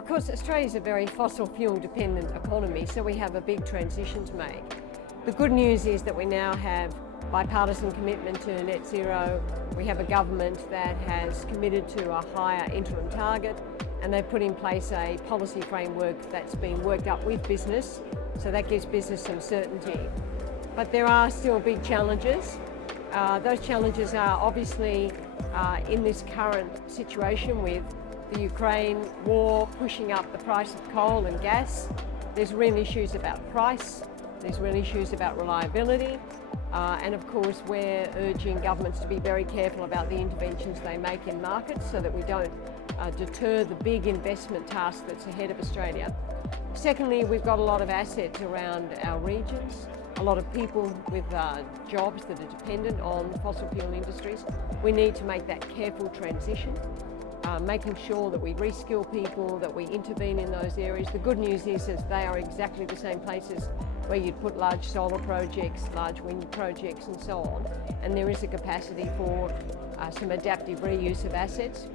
Of course, Australia is a very fossil fuel dependent economy, so we have a big transition to make. The good news is that we now have bipartisan commitment to net zero. We have a government that has committed to a higher interim target, and they've put in place a policy framework that's been worked up with business, so that gives business some certainty. But there are still big challenges. Those challenges are obviously in this current situation with the Ukraine war pushing up the price of coal and gas. There's real issues about price, there's real issues about reliability, and of course we're urging governments to be very careful about the interventions they make in markets so that we don't deter the big investment task that's ahead of Australia. Secondly, we've got a lot of assets around our regions, a lot of people with jobs that are dependent on fossil fuel industries. We need to make that careful transition, making sure that we reskill people, that we intervene in those areas. The good news is they are exactly the same places where you'd put large solar projects, large wind projects and so on. And there is a capacity for some adaptive reuse of assets.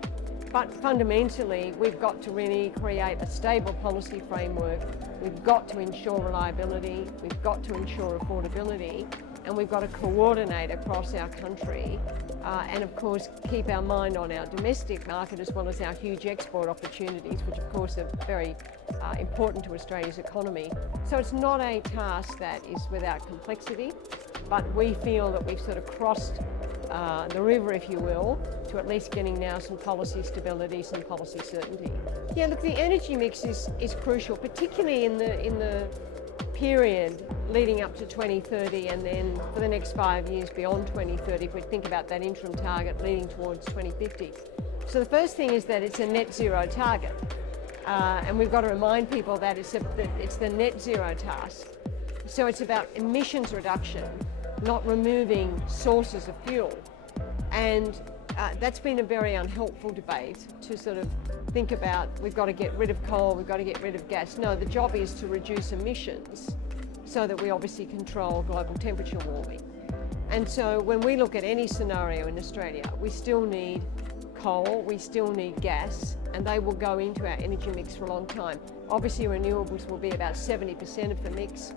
But fundamentally, we've got to really create a stable policy framework. We've got to ensure reliability, we've got to ensure affordability, and we've got to coordinate across our country and of course keep our mind on our domestic market as well as our huge export opportunities, which of course are very important to Australia's economy. So it's not a task that is without complexity, but we feel that we've sort of crossed the river, if you will, to at least getting now some policy stability, some policy certainty. Yeah, look, the energy mix is crucial, particularly in the period leading up to 2030 and then for the next 5 years beyond 2030, if we think about that interim target leading towards 2050. So the first thing is that it's a net zero target. And we've got to remind people that it's the net zero task. So it's about emissions reduction, not removing sources of fuel. And that's been a very unhelpful debate to sort of think about, we've got to get rid of coal, we've got to get rid of gas. No, the job is to reduce emissions so that we obviously control global temperature warming. And so when we look at any scenario in Australia, we still need coal, we still need gas, and they will go into our energy mix for a long time. Obviously renewables will be about 70% of the mix.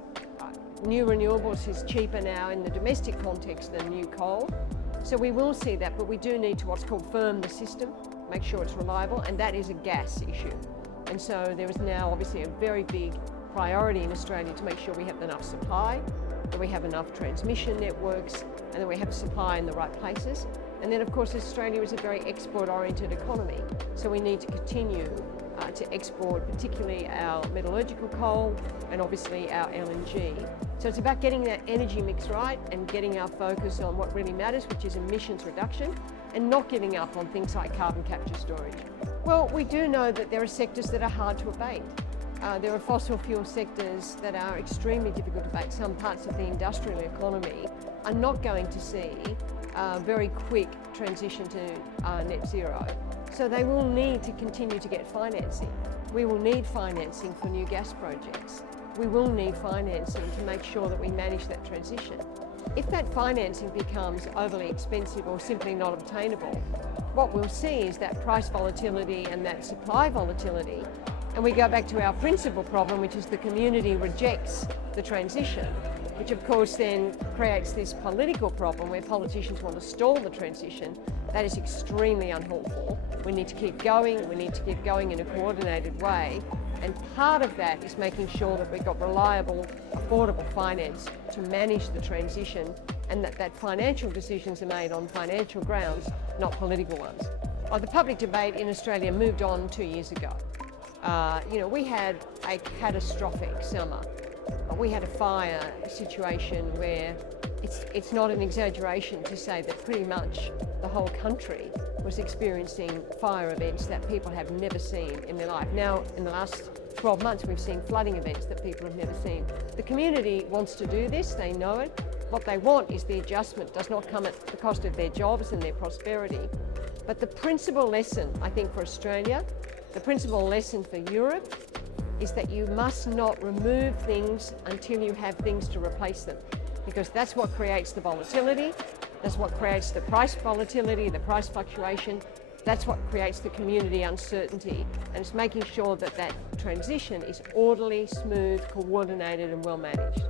New renewables is cheaper now in the domestic context than new coal. So we will see that, but we do need to what's called firm the system, make sure it's reliable, and that is a gas issue. And so there is now obviously a very big priority in Australia to make sure we have enough supply, that we have enough transmission networks, and that we have supply in the right places. And then of course Australia is a very export-oriented economy, so we need to continue to export particularly our metallurgical coal and obviously our LNG. So it's about getting that energy mix right and getting our focus on what really matters, which is emissions reduction, and not giving up on things like carbon capture storage. Well, we do know that there are sectors that are hard to abate. There are fossil fuel sectors that are extremely difficult to abate. Some parts of the industrial economy are not going to see a very quick transition to net zero. So they will need to continue to get financing. We will need financing for new gas projects. We will need financing to make sure that we manage that transition. If that financing becomes overly expensive or simply not obtainable, what we'll see is that price volatility and that supply volatility, and we go back to our principal problem, which is the community rejects the transition, which of course then creates this political problem where politicians want to stall the transition. That is extremely unhelpful. We need to keep going, we need to keep going in a coordinated way. And part of that is making sure that we've got reliable, affordable finance to manage the transition, and that financial decisions are made on financial grounds, not political ones. The public debate in Australia moved on 2 years ago. We had a catastrophic summer. We had a fire situation where it's not an exaggeration to say that pretty much the whole country was experiencing fire events that people have never seen in their life. Now, in the last 12 months, we've seen flooding events that people have never seen. The community wants to do this, they know it. What they want is the adjustment does not come at the cost of their jobs and their prosperity. But the principal lesson, I think, for Australia, the principal lesson for Europe, is that you must not remove things until you have things to replace them, because that's what creates the volatility, that's what creates the price volatility, the price fluctuation, That's what creates the community uncertainty, and it's making sure that that transition is orderly, smooth, coordinated and well managed.